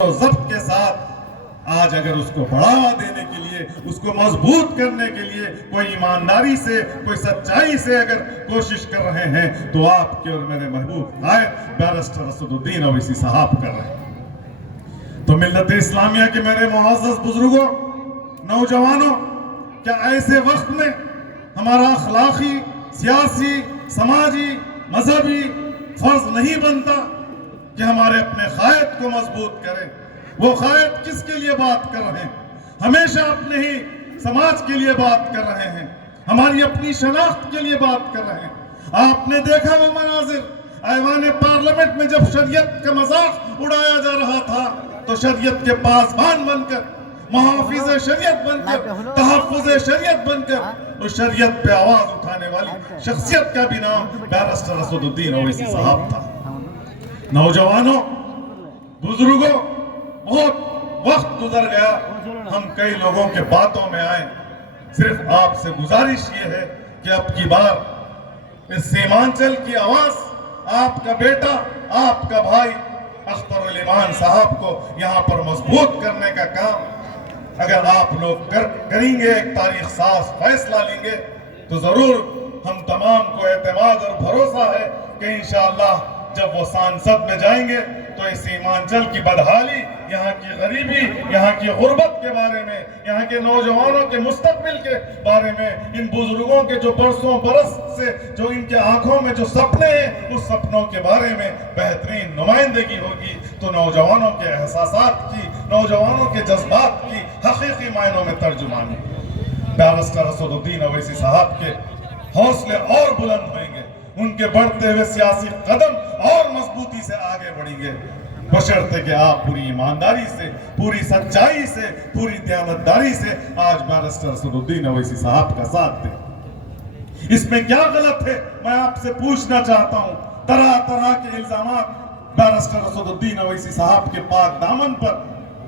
ضبط کے ساتھ آج اگر اس کو بڑھاوا دینے کے لیے، اس کو مضبوط کرنے کے لیے کوئی ایمانداری سے، کوئی سچائی سے اگر کوشش کر رہے ہیں تو آپ کے اور میرے محبوب قائد بیرسٹر اسد الدین اویسی صاحب کر رہے ہیں۔ تو ملت اسلامیہ کے میرے معزز بزرگوں، نوجوانوں، کیا ایسے وقت میں ہمارا اخلاقی، سیاسی، سماجی، مذہبی فرض نہیں بنتا کہ ہمارے اپنے قائد کو مضبوط کریں؟ وہ قائد کس کے لیے بات کر رہے ہیں؟ ہمیشہ اپنے ہی سماج کے لیے بات کر رہے ہیں، ہماری اپنی شناخت کے لیے بات کر رہے ہیں۔ آپ نے دیکھا وہ مناظر ایوان پارلیمنٹ میں جب شریعت کا مذاق اڑایا جا رہا تھا تو شریعت کے پاسبان بن کر، محافظ شریعت بن کر، تحفظ شریعت بن کر اس شریعت پہ آواز اٹھانے والی شخصیت کا بھی نام بیرسٹر اسد الدین اویسی صاحب تھا۔ نوجوانوں، بزرگوں، بہت وقت گزر گیا، ہم کئی لوگوں کے باتوں میں آئے۔ صرف آپ سے گزارش یہ ہے کہ اب کی بار اس سیمانچل کی آواز آپ کا بیٹا، آپ کا بھائی اختر الایمان صاحب کو یہاں پر مضبوط کرنے کا کام اگر آپ لوگ کریں گے، ایک تاریخ ساز فیصلہ لیں گے تو ضرور ہم تمام کو اعتماد اور بھروسہ ہے کہ انشاءاللہ جب وہ سانسد میں جائیں گے تو اس سیمانچل کی بدحالی، یہاں کی غریبی، یہاں کی غربت کے بارے میں، یہاں کے نوجوانوں کے مستقبل کے بارے میں، ان بزرگوں کے جو برسوں برس سے جو ان کے آنکھوں میں جو سپنے ہیں اس سپنوں کے بارے میں بہترین نمائندگی ہوگی تو نوجوانوں کے احساسات کی، نوجوانوں کے جذبات کی حقیقی معنوں میں ترجمانی۔ بیرسٹر اسد الدین اویسی صاحب کے حوصلے اور بلند ہوئیں گے، ان کے بڑھتے ہوئے سیاسی قدم اور مضبوطی سے آگے بڑھیں گے، بشرطے کہ آپ پوری ایمانداری سے، پوری سچائی سے، پوری دیانتداری سے آج بیرسٹر اسد الدین اویسی صاحب کا ساتھ دیں۔ اس میں کیا غلط ہے؟ میں آپ سے پوچھنا چاہتا ہوں۔ طرح طرح کے الزامات بیرسٹر اسد الدین اویسی صاحب کے پاک دامن پر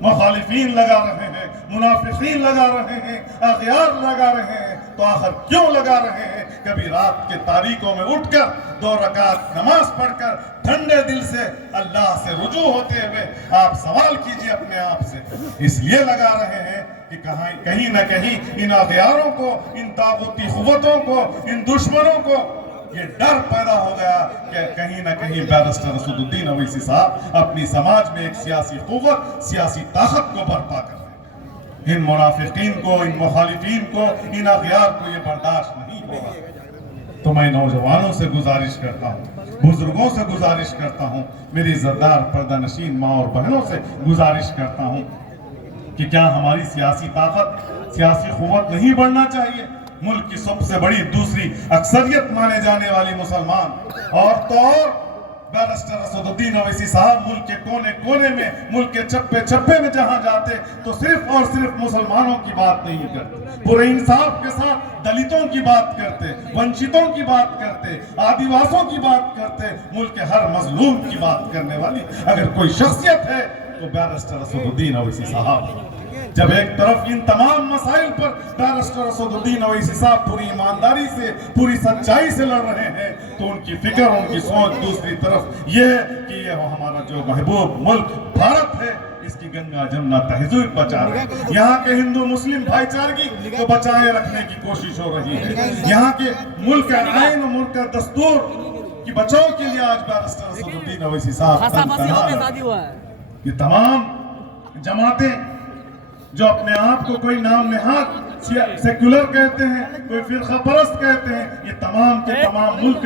مخالفین لگا رہے ہیں، منافقین لگا رہے ہیں، اغیار لگا رہے ہیں، تو آخر کیوں لگا رہے ہیں؟ کبھی رات کے تاریکوں میں اٹھ کر 2 رکعت نماز پڑھ کر ٹھنڈے دل سے اللہ سے رجوع ہوتے ہوئے آپ سوال کیجئے اپنے آپ سے۔ اس لیے لگا رہے ہیں کہ کہیں نہ کہیں ان اغیاروں کو، ان طاغوتی قوتوں کو، ان دشمنوں کو یہ ڈر پیدا ہو گیا کہ کہیں نہ کہیں بیرسٹر اسد الدین اویسی صاحب اپنی سماج میں ایک سیاسی قوت، سیاسی طاقت کو برپا کر رہے ہیں۔ ان منافقین کو، ان مخالفین کو، ان اغیار کو یہ برداشت نہیں ہوگا۔ تو میں نوجوانوں سے گزارش کرتا ہوں، بزرگوں سے گزارش کرتا ہوں، میری عزتدار پردہ نشین ماں اور بہنوں سے گزارش کرتا ہوں کہ کیا ہماری سیاسی طاقت، سیاسی قوت نہیں بڑھنا چاہیے؟ ملک کی سب سے بڑی دوسری اکثریت مانے جانے والی مسلمان، اور تو اور بیرسٹر اسد الدین اویسی صاحب ملک کے کونے کونے میں، ملک کے چپے چپے میں جہاں جاتے تو صرف اور صرف مسلمانوں کی بات نہیں کرتے، پورے انصاف کے ساتھ دلتوں کی بات کرتے، ونچتوں کی بات کرتے، آدیواسوں کی بات کرتے، ملک کے ہر مظلوم کی بات کرنے والی اگر کوئی شخصیت ہے تو بیرسٹر اسد الدین اویسی صاحب۔ جب ایک طرف ان تمام مسائل پر بیرسٹر اسد الدین اویسی صاحب پوری ایمانداری سے، پوری سچائی سے لڑ رہے ہیں تو ان کی فکر، ان کی سوچ دوسری طرف یہ ہے کہ یہ ہمارا جو محبوب ملک بھارت ہے، اس کی گنگا جمنا تہذیب بچا رہے ہیں، یہاں کے ہندو مسلم بھائی چارگی کو بچائے رکھنے کی کوشش ہو رہی ہے، یہاں کے ملک کا آئین و ملک کا دستور کی بچاؤ کے لیے آج بیرسٹر اسد الدین اویسی صاحب۔ یہ تمام جماعتیں جو اپنے آپ کو کوئی نام نہاد سیکولر کہتے ہیں، کوئی فرقہ پرست کہتے ہیں، یہ تمام کے تمام ملک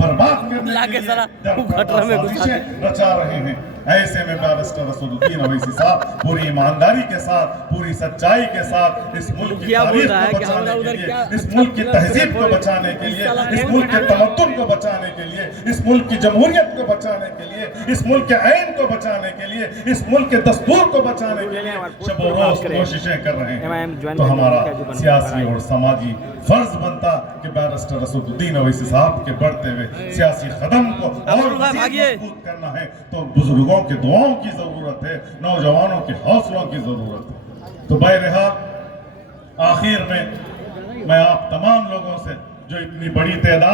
برباد کرنے کے لیے سازشیں رچا رہے ہیں۔ ایسے میں بیرسٹر اسد الدین اویسی صاحب پوری ایمانداری کے ساتھ، پوری سچائی کے ساتھ اس ملک کی تاریخ کو بچانے کے لیے، اس ملک کی تہذیب کو بچانے کے لیے، اس ملک کے تمدن کو بچانے کے لیے، اس ملک کی جمہوریت کو بچانے کے لیے، اس ملک کے آئین کو بچانے کے لیے، اس ملک کے دستور کو بچانے کے لیے شب و روز کوششیں کر رہے ہیں۔ تو ہمارا سیاسی اور سماجی فرض بنتا کہ بیرسٹر اسد الدین اویسی صاحب کے بڑھتے ہوئے سیاسی قدم کو اور مضبوط کرنا ہے تو بزرگوں کی دعاؤں کی ضرورت ہے، نوجوانوں کے حوصلوں کی ضرورت ہے۔ تو بہرحال آخر میں آپ تمام لوگوں سے جو اتنی بڑی تعداد